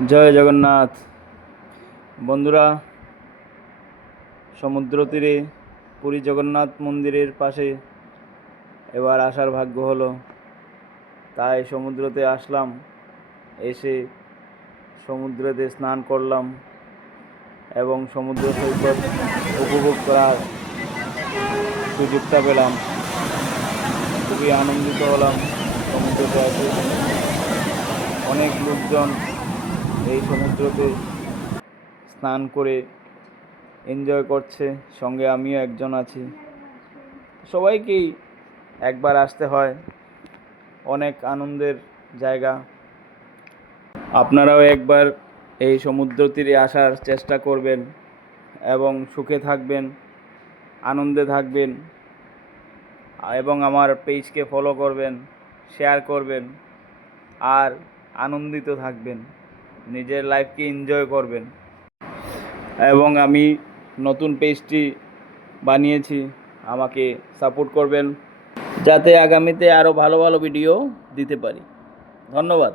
জয় জগন্নাথ। বন্ধুরা, সমুদ্র তীরে পুরী জগন্নাথ মন্দিরের পাশে এবার আসার ভাগ্য হলো, তাই সমুদ্রতে আসলাম। এসে সমুদ্রতে স্নান করলাম এবং সমুদ্র সৈকত উপভোগ করার সুযোগটা পেলাম। খুবই আনন্দিত হলাম সমুদ্রতে এসে। অনেক লোকজন এই সমুদ্রতে স্নান করে এনজয় করছে, সঙ্গে আমিও একজন আছি। সবাইকেই একবার আসতে হয়, অনেক আনন্দের জায়গা। আপনারাও একবার এই সমুদ্র তীরে আসার চেষ্টা করবেন এবং সুখে থাকবেন, আনন্দে থাকবেন এবং আমার পেজকে ফলো করবেন, শেয়ার করবেন আর আনন্দিত থাকবেন, নিজের লাইফকে এনজয় করবেন। এবং আমি নতুন পেজটি বানিয়েছি, আমাকে সাপোর্ট করবেন যাতে আগামীতে আরও ভালো ভালো ভিডিও দিতে পারি। ধন্যবাদ।